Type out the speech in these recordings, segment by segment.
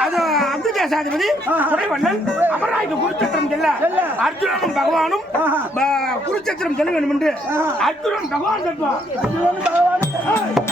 அது அப்து தேசாதிபதி குறைவண்ணன் அமராய்க்கு செல்ல அர்ஜுனனும் பகவானும் ப- குருச்சத்திரம் செல்ல வேண்டும் என்று அர்ஜுனன் பகவான் சொல்வார்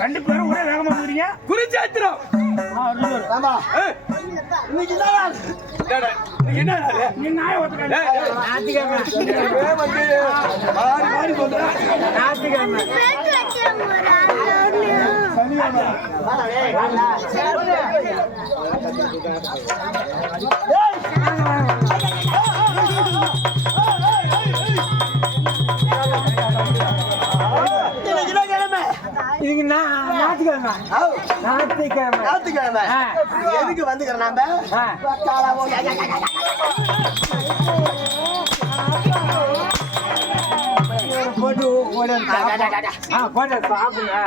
ரெண்டு பேரும் ஒரே வேகமா வந்துறீங்க குருச்சேத்திரம் ஆமா. ஏய், இன்னைக்கு தான் நாள். என்னடா, இன்னைக்கு என்ன நாய ஒத்துக்க? ஞாயிற்றுக்கிழமை ஞாயிற்றுக்கிழமை ஞாயிற்றுக்கிழமை. எதுக்கு வந்துக்கிறோம் நாம? போட்டு போட்டு சாப்பிடுங்க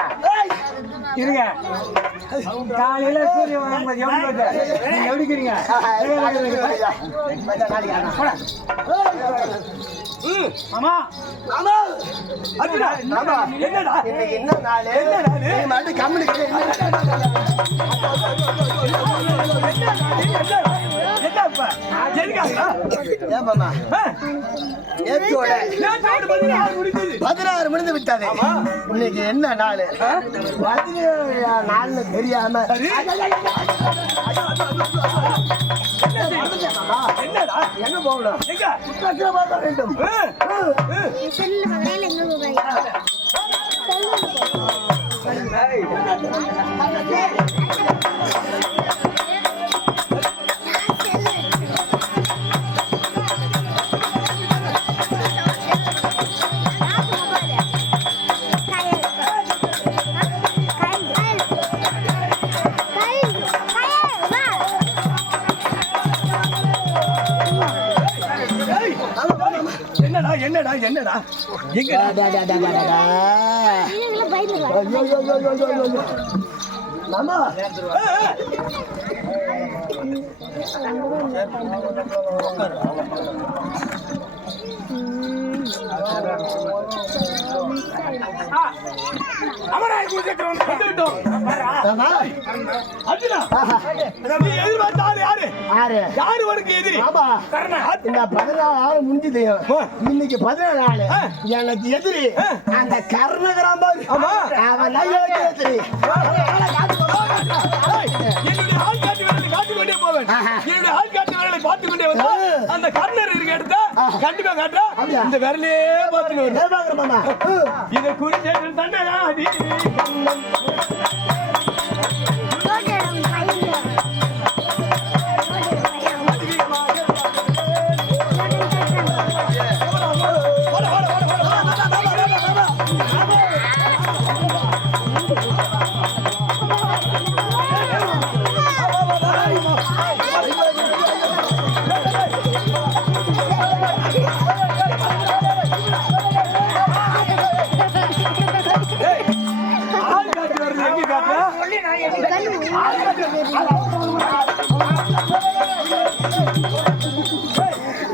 இருங்க காலையில சூரியன் வரும்போது எப்படி நீங்க எப்படி அர்ஜுனா. என்னடா? இன்னைக்கு என்ன நாளு? என்ன நாளு? நீ கம்முனு என்ன மாமா? பதினாறு முடிந்து விட்டது இன்னைக்கு என்ன நாள் பதினேழு நாள்னு தெரியாம என்னடா? எங்க போகணும் எங்க? குற்றத்துல பார்க்க வேண்டும் அமராய் குருச்சத்திரம் வந்து வந்துவிட்டோம் மாமா. அர்ஜுனா. நீ எதிர்பார்த்த யாரு? ஆறு யாரு உனக்கு எதிரி? ஆமா. இந்த பதினாலு ஆள் முடிஞ்சது. இன்னைக்கு பதினேழு ஆளு. எனக்கு எதிரி. அந்த கர்ணகிராம் பாரு. ஆமா. அவன் எதிரி. என்னுடைய ஆள் காட்டு வேலை காட்டு கொண்டே போவேன். என்னுடைய ஆள் காட்டு வேலை பார்த்து கொண்டே வந்தா ஆ. அந்த கர்ணர் இருக்க இடத்த ஆஹா. கண்டிப்பா காட்டுறா? இந்த விரலே மாமா. இதை குறிச்சு தண்டனாடி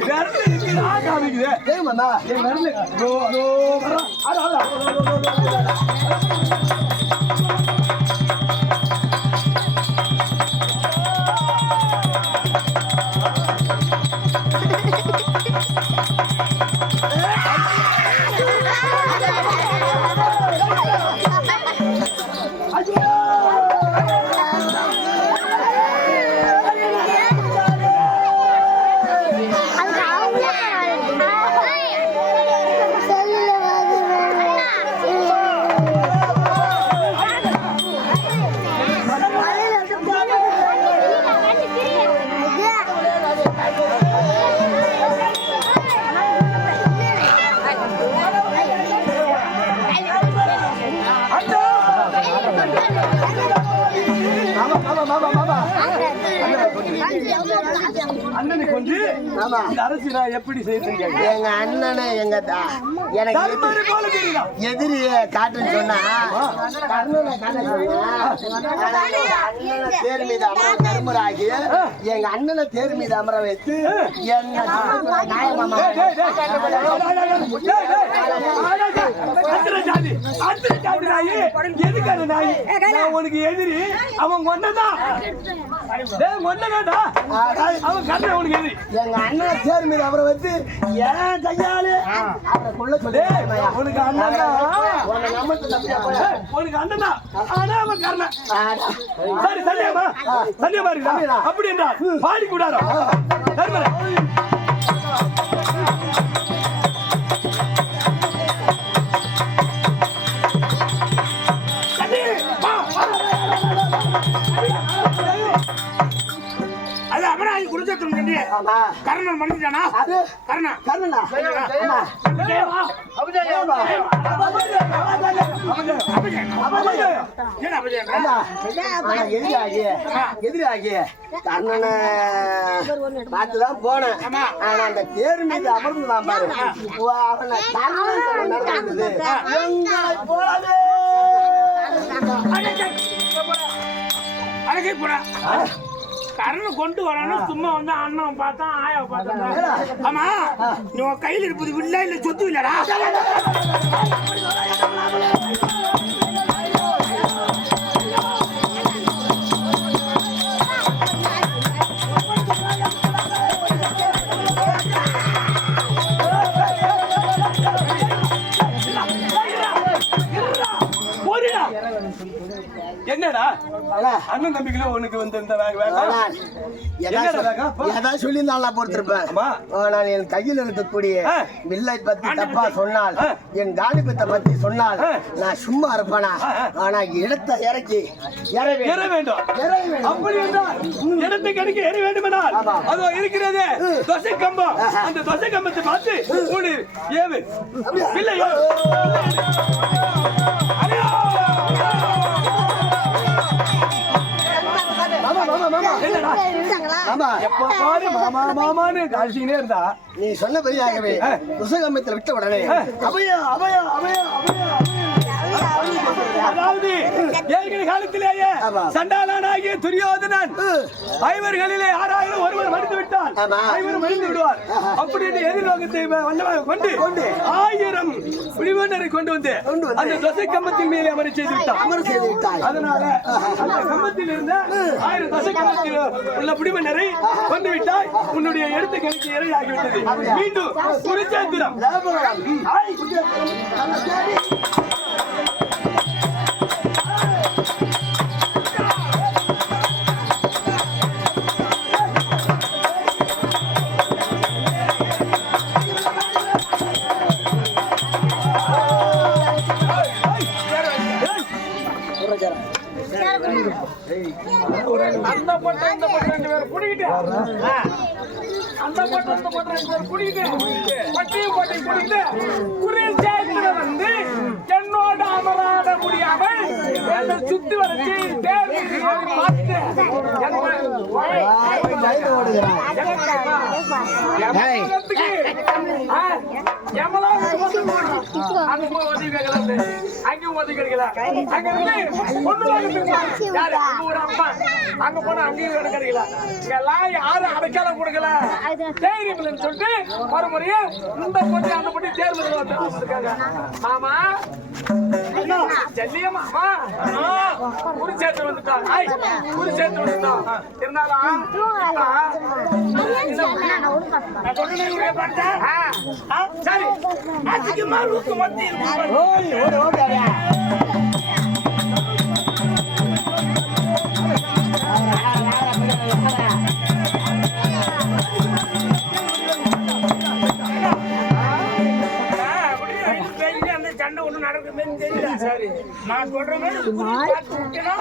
விரல் இருக்குதா என் விரல் இதோ, இதோ வர்றா. ஆளு, ஆளு. மாமா மாமா மாமா மாமா அண்ணனை கொண்டு ஆமா இந்த அரசு நான் எப்படி கேட்கிறேன். எங்க அண்ணனை எங்க எனக்கு எதிரிய காட்டுன்னு சொன்னா கர்ணனை காட்ட சொன்னா அண்ணனை எங்க அண்ணனை தேர் மீது அமர வைத்து உனக்கு எதிரி. அவன் ஒன்னதான் அவன் கண்ணன் உனக்கு எதிரி. எங்க அண்ணனை தேர் மீது அமர வைத்து ஏன் கையாளு? உனக்கு அண்ணன் உனக்கு அண்ணன் ஆனா அவன் கர்ணன். சரி சந்தியமா சந்தியமா இருக்கா. அப்படி என்றால் பாடி கூடாரோ தர்மரே. கர்ணன் மன்னிச்சானா அது. கர்ணன். கர்ணனா? எதிராகி, பார்த்துதான் போனேன். ஆனா அந்த தேர் மீது அமர்ந்துதான் பாரு. அவனை நடந்தது. போடா கர்ணன் கொண்டு வரணும் சும்மா வந்து அண்ணன் பார்த்தான் ஆயா பார்த்தான் ஆமா நீ உன் கையில் இருப்பது வில்லா இல்ல சொத்து இல்லடா. அண்ணன் தம்பிகளே உனக்கு வந்து இந்த வேக வேகம் அண்ணா, என்னடா எதா வேகம்? சொல்- எதா சொல்லியிருந்தாலும் நான் பொறுத்திருப்பேன். ஆனால் என் கையில் இருக்கக்கூடிய. வில்லை பத்தி தப்பா சொன்னால். என் காலிபத்தை பத்தி சொன்னால். நான் சும்மா இருப்பேனா. ஆனா இடத்தை இறக்கி ஏற வேண்டும். அப்படி என்றால் இடத்தை கணிக்க ஏற வேண்டுமென்றால். அதோ இருக்கிறது. தொசை கம்பம் அந்த தொசை கம்பத்தை பார்த்து ஓடு ஏவு. இல்லை மாமா, மாமான்னு காய்ச்சினே இருந்தா. நீ சொன்ன பெரியாகவே புசகம்பத்தில் விட்ட உடனே அபயா அபயா அபயா அபயா. சண்டாளனாகிய துரியோதனன். ஐவர்களிலே ஆறாயிரம் ஒருவர் மடித்து விட்டார். ஐவரும் மடிந்து விடுவார் அப்படி என்று எதிர்லோகத்தை வண்ணமாக கொண்டு. ஆயிரம் பிரிவினரை கொண்டு வந்து. அந்த தொசை கம்பத்தின் மேலே அமர செய்து விட்டார். அமர செய்து விட்டாய். அதனால அந்த கம்பத்தில் இருந்த ஆயிரம் தசை கம்பத்தில் உள்ள பிடிமன்னரை கொண்டு விட்டாய். உன்னுடைய எடுத்து கணக்கு இரையாகிவிட்டது மீண்டும் குருச்சேத்திரம் குடிக்கிட்டு. அந்த பொட்டை இந்த பேரும் குடிக்கிட்டு. பட்டியும் பொட்டை குடிக்கிட்டு. வந்து என்னோட அமராட முடியாமல் என்னை சுத்தி வரைச்சி தேர் மீது ஏறி பார்த்து என்ன- பயந்து ஓடுகிறான். ஏய். அங்க கிடைக்கல. அங்க இருந்து யாரு? அங்க ஒரு அம்மா. அங்க போனா அங்கேயும் இடம் கிடைக்கல. இங்கெல்லாம் யாரும் அடைக்கலம் கொடுக்கல. தைரியம் சொல்லிட்டு மறுமுறையும் இந்த பொண்ணு அந்த பொண்ணு தேர்வு எழுத வந்திருக்காங்க. மாமா செல்லிய மாமா குருச்சேத்திரம் வந்துட்டான் ஐய், குருச்சேத்திரம் வந்துட்டான் இருந்தாலும் சரி அதிகமா லூக்கு ஓடி, ஓடி, நான் சொல்ற மாதிரி ஒரு குறி பார்த்து விட்டேன்னா,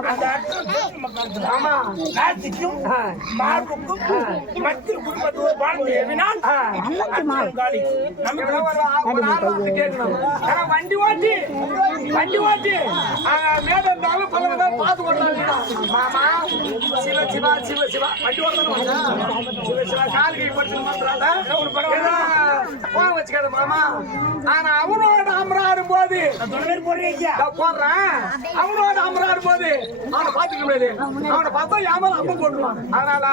அந்த அர்த்தத்தை நம்ம கருத்துல. ஆமா. நாத்திக்கும் மார்புக்கும் குடும்பத்து ஒரு காலி. நமக்கு கேட்கணும். ஆனா வண்டி ஓட்டி. வண்டி ஓட்டி. மேல இருந்தாலும் பல பார்த்து கொண்டாங்க மாமா சிவ சிவா சிவ சிவா. வண்டி ஓட்டணும். சிவ சிவா கால் கை படுத்து பண்றாங்க ஒரு படம் போன் வச்சுக்காத மாமா. ஆனா அவனோட அமராடும் போது. நான் போடுறேன் அவனோட அமராடும் போது அவனை பார்த்துக்க முடியாது. அவனை பார்த்தா யாமல் அம்பு போட்டுருவான். அதனால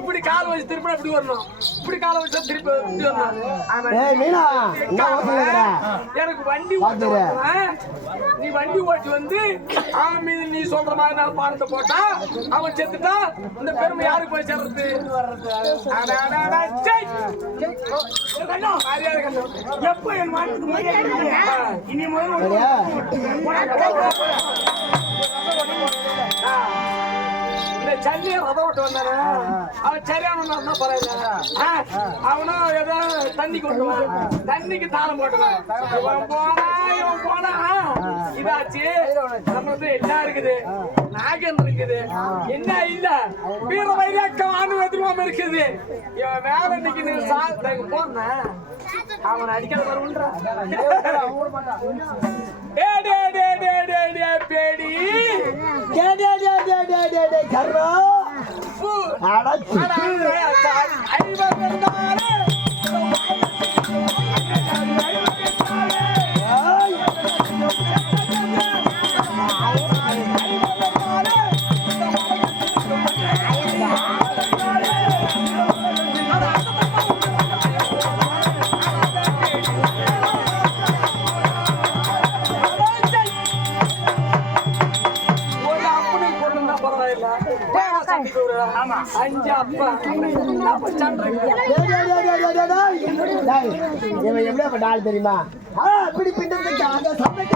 இப்படி கால் வச்சு திருப்பி இப்படி வரணும். இப்படி காலை வச்சு திருப்பி இப்படி வரணும்? எனக்கு வண்டி ஓட்ட. நீ வண்டி ஓட்டி வந்து அவன் மீது நீ சொல்ற மாதிரி நான் பாடத்தை போட்டா அவன் செத்துட்டா இந்த பெருமை யாருக்கு போய் சேர்றது? எப்ப என் மாட்டுக்கு மரியாதை இனி முதல்ல சன்னியை ரத விட்டு வந்தானே அவன் சரியான பரவாயில்ல? ஆ, அவனும் ஏதோ தண்ணி கொண்டு வா. தண்ணிக்கு தாளம் போட்டுவான் இவன் போனா இவன் போனா இதாச்சு. நம்மளது என்ன இருக்குது? நாகன் இருக்குது. என்ன இல்ல? வீர வைராக்கம் ஆணு எதிர்வாம இருக்குது. இவன் வேலை இன்னைக்கு நீ சாப்பிட்டு போன அவன் அடிக்கிற வருவன்றா டே டே டே டே டே டே பேடி டே, டே, டே, டே, டே, டே, டே, கர்ரா. ஃபு. அடச்சி. ஏய், அஞ்சு அப்பா இவன் தெரியுமா பின்னதுக்காக சமைக்க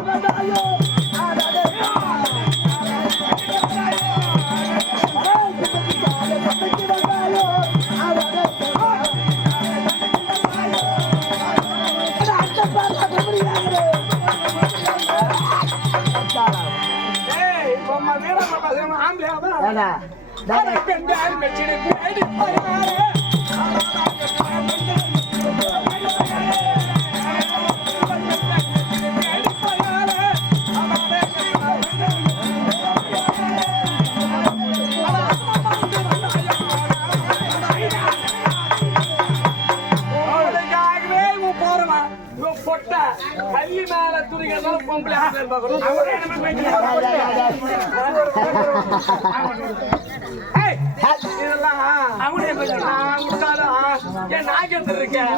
அடடே. ஏய், பின்னதுக்காக சமைக்க வேண்டாயோ அடடே. அட, அத்தை பார்த்தா எப்படி ஆகுது? அத்தாளா. ஏய் பொம்மை வீரம்மா பசங்க ஆம்பளையாவா ஏண்டா, டேய், பெண்டார் மெச்சிடு பேடி பரவாரே பொட்ட கல்லி மேல துணிகள் பொம்பளை ஆம்பளை பார்க்கணும் இதெல்லாம் அவங்களே நான் விட்டாலும் என் நாகேந்திரன் இருக்கேன்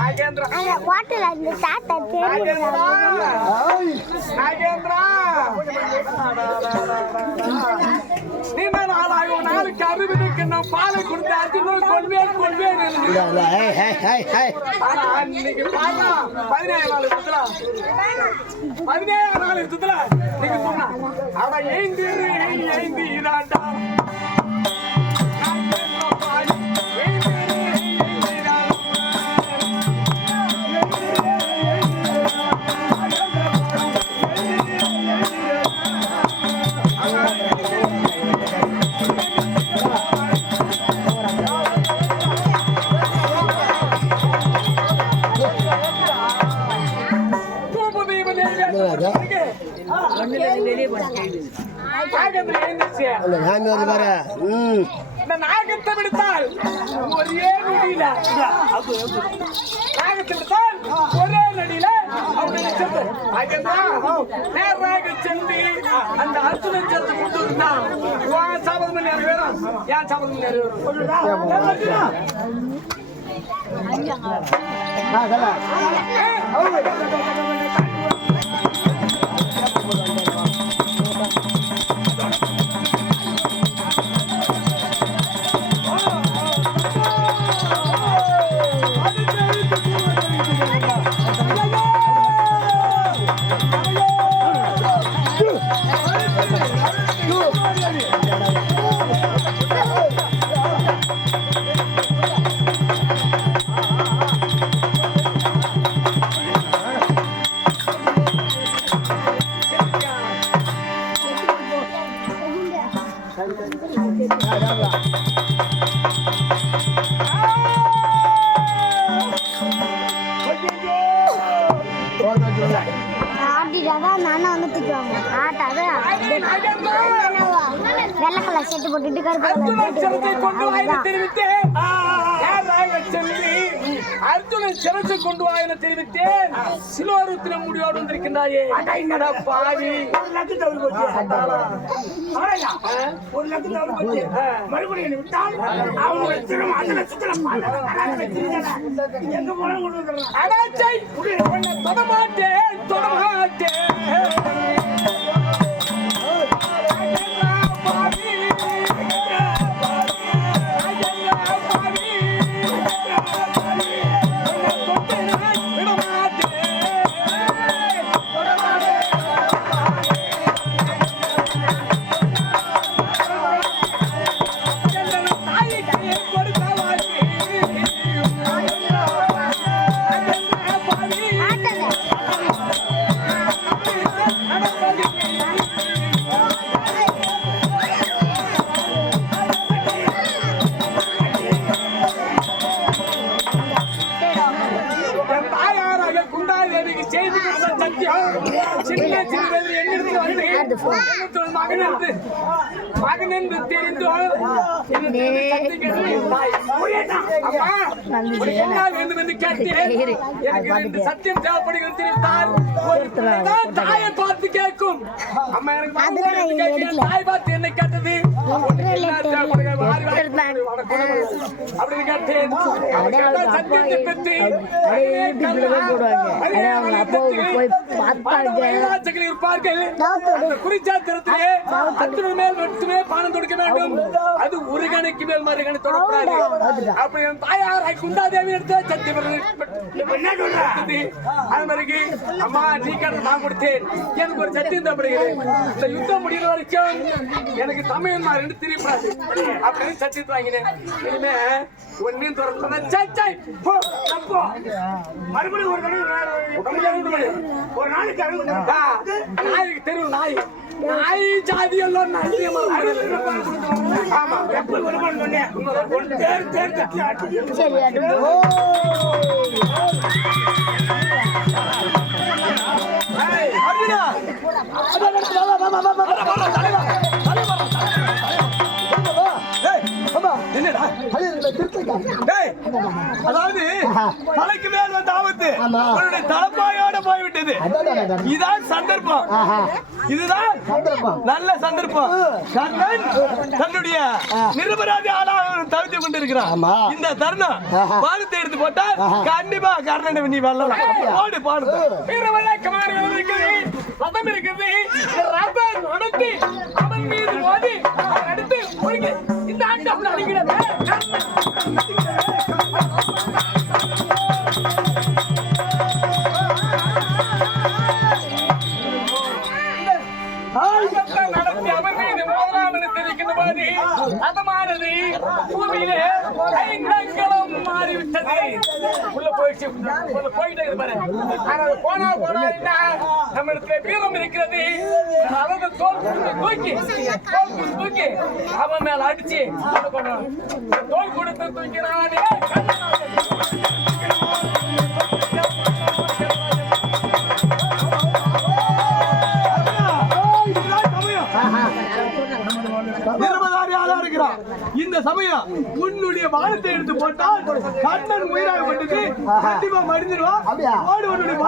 ஆமா, ஹோட்டல் அந்த தாத்தா தெரியும் நாகேந்திரா ஏய், நாகேந்திரா நீ நான் ஆளாய் ஒரு நாளைக்கு அறுபதுக்கு நான் பாலை கொடுத்து அர்ஜுனன் கொள்வேன் கொள்வேன் இன்னைக்கு பாத்தா பதினேழு நாள் சுத்தல பதினேழு நாள் சுத்தல நீங்க சொன்னா அவ ஏந்திரு ஏந்திராண்டா அந்த சாமி வருது பாரு ம். இந்த நாகத்தை விடுத்தால் ஒரே நொடியில. நாகத்தை விடுத்தால் ஒரே நொடியில அவனுடைய செத்து நேராக சென்று அந்த அர்ஜுனன் சேர்த்து கொண்டு இருந்தான் உன் சபதம் நிறைவேறும். என் சபதம் நிறைவேறும்? ஆ சொல்ல ஆட்டிட்டாதான் அந்த அண்ணன் வந்து திட்டுவாங்க. ஆட்டாத வெள்ளை கலர் ஷர்ட் போட்டுட்டு கருப்பு அர்ஜுனன் சிரத்தை கொண்டு வாயில கலர் தெரிவித்தேன். சிலோருத்தின முடியோடு வந்திருக்கின்றாயே. பாவி. ஒரு லக்கு தவறு போச்சு. மறுபடியும் விட்டால் அவங்க திரும்ப அந்த லட்சத்துல எங்க போனாலும் கொண்டு வந்துடுறான் தொடமாட்டேன் தொடமாட்டேன் எனக்கு ரெண்டு சத்தியம் தேவைப்படுகிறது பிள்ளைதான் தாயை பார்த்து கேட்கும். அம்மா எனக்கு. தாய் பார்த்து என்ன கேட்டது. அப்படின்னு கேட்டேன். சத்தியத்தை பெற்று அடியே வைராட்சிகள் இருப்பார்கள் அந்த குறிச்சாத்திரத்திலே அத்தனை மேல் மட்டுமே பானம் தொடுக்க வேண்டும். அது ஒரு கணக்கு மேல் மறு கணக்கு தொடக்கூடாது அப்படி என் தாயார் குண்டாதேவி எடுத்த சொல்ற? அது மாதிரி அம்மா நீ கடை நான் கொடுத்தேன். எனக்கு ஒரு சத்தியம் தேவைப்படுகிறது இந்த யுத்தம் முடிகிற வரைக்கும் எனக்கு தமிழ் நான் ரெண்டு திரியப்படாது அப்படின்னு சத்தியத்தை வாங்கினேன். இனிமே ஒன்னையும் தப்போ மறுபடியும் ஒரு ஒரு நாளைக்கு அறுபது ஆ, நாய்க்கு தெருவு நாய் நாய் ஜாதி எல்லாம் நல்லியமா ஆமா எப்ப வருமானம் சொன்னேன் தேர் தேர் கட்டி ஆட்டி சரி அர்ஜுனா என்னடா அதாவது தலைக்கு மேல் வந்த ஆபத்து. உன்னுடைய தலைப்பாயோட போய்விட்டது. இதான் சந்தர்ப்பம். இதுதான். நல்ல சந்தர்ப்பம். கர்ணன் தன்னுடைய நிரபராதி ஆளாக தவித்து கொண்டிருக்கிறான். இந்த தருணம் ஆஹா. பாலத்தை எடுத்து போட்டா கண்டிப்பா கர்ணனை நீ வெல்லலாம் ஓடு இருக்குது. ரதம் இருக்குது. ரதம் நடத்தி அவன் மீது மோதி அடுத்து இந்த ஆட்டம் நடக்கிறது. கர்ணன். பூமியிலே மாறிவிட்டது. உள்ள போயிடுச்சு. உள்ள போயிட்டே இருக்கு ஆனால் போனா போனா என்ன? நம்மளுக்கு வீரம் இருக்கிறது. அதாவது தோல் கொடுத்து தூக்கி தோல் கொடுத்து தூக்கி அவன் மேல அடிச்சு தோல் கொடுத்து தூக்கினானே சமயம் உன்னுடைய வானத்தை எடுத்து போட்டால் கண்ணன் உயிராகப்பட்டது. கண்டிப்பா மடிஞ்சிருவான்? ஓடு உன்னுடைய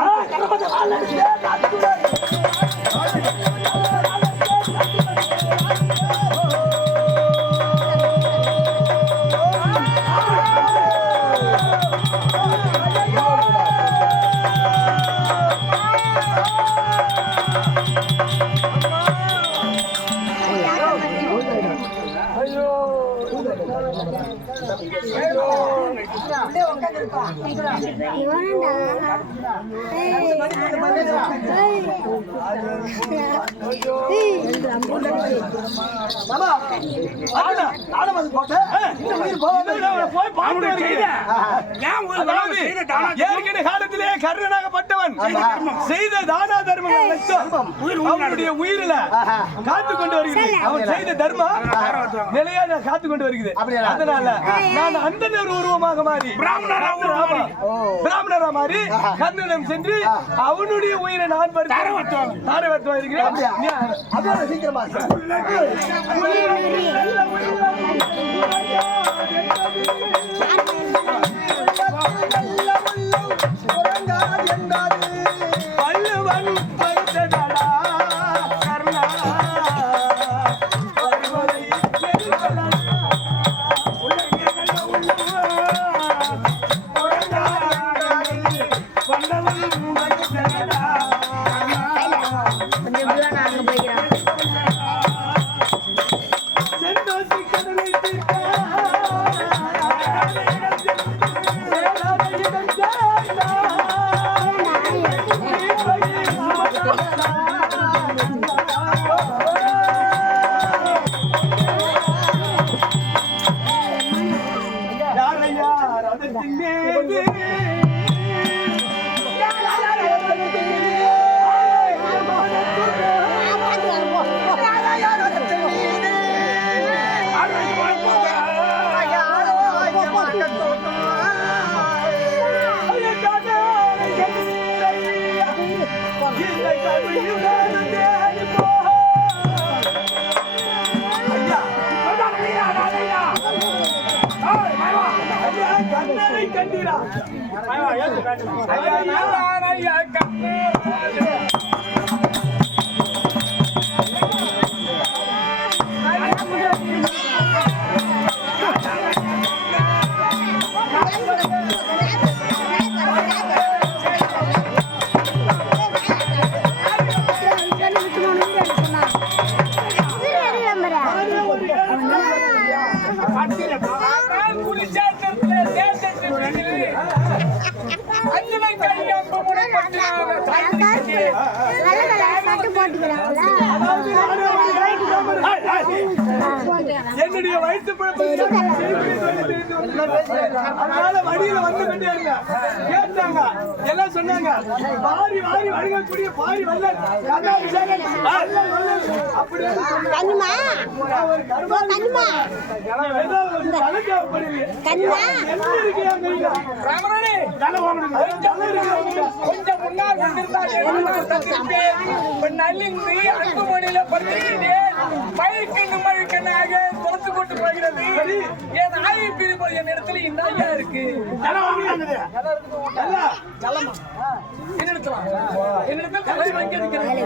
மாமா, வந்து ஏற்கனவே காலத்திலே கர்ணனாகப்பட்டவன். செய்த தானா தர்மம். அவனுடைய உயிரில காத்து கொண்டு வருகிறது. அவன் செய்த தர்மம் நிலையாக காத்து கொண்டு வருகிறது? அதனால நான் அந்த உருவமாக மாறி பிராமணரா. பிராமணரா மாறி கர்ணனிடம் சென்று அவனுடைய உயிரை நான் தாரவத்துவம். தாரவத்துவம் இருக்கிறேன் சீக்கிரமா. வள்ளுவன் 来了来了。அதனால வழியில வந்து கொண்டே இருங்க. கேட்டாங்க. எல்லாம் சொன்னாங்க. வாரி வாரி வழங்கக்கூடிய பாரி வல்லல் அப்படியே கண்ணுமா? ஒரு கண்ணுமா? கண்ணுமா? கொஞ்சம் முன்னால் வந்திருந்தால் நலிந்து அன்புமணியில படுத்திருக்கிறேன் மயக்க கண்ணாக துரத்து கொண்டு போகிறது என் ஆயை பிரிவு என் இடத்துல இந்த இருக்கு என்னிடத்துல? என்னிடத்தில் தலை வைக்க இருக்கிறது.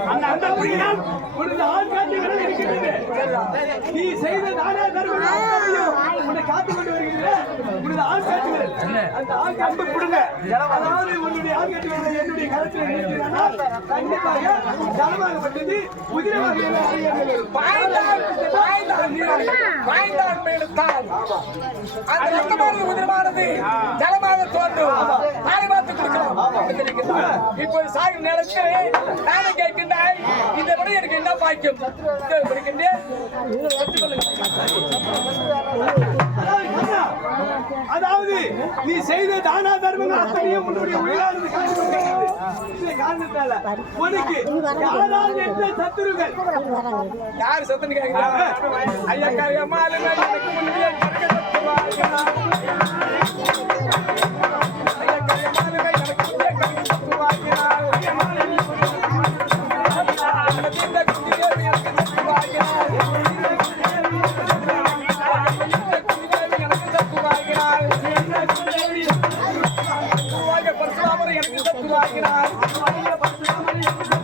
நீ செய்த தானா உன்னை காத்துக் கொண்டு வருகிறேன். உனது ஆள் காட்டி அந்த ஆள் காட்டி கொடுங்க அதாவது உன்னுடைய ஆள் என்னுடைய கரத்தில் கண்டிப்பாக ஜலமாகப்பட்டது உதிரமாக என அந்த ரத்தமானது உதிரமானது ஜலமாக தோன்றும். பாலை பார்த்து கொடுக்கலாம் இப்போ சாகு நேரத்தில் நானே கேட்கின்றாய். இந்த விட எனக்கு என்ன பாக்கியம்? கொடுக்கின்றேன் அதாவது நீ செய்த தானா தர்மங்கள் அத்தனையும் உன்னுடைய உயிரானது காரணத்தால உனக்கு யாரால் என்ற சத்துருகள்? யார் சத்துன்னு கேட்கிறாங்க ஐயா எனக்கு முன்னே Thank you.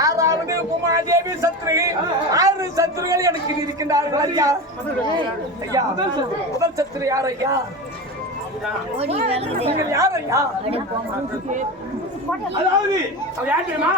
ஆறாவது உமாதேவி சத்ரு ஆறு சத்ருகள் எனக்கு இருக்கின்றார்கள் ஐயா. ஐயா முதல் சத்ரு யார் ஐயா? நீங்கள் யார் ஐயா? அதாவது யார் தெரியுமா?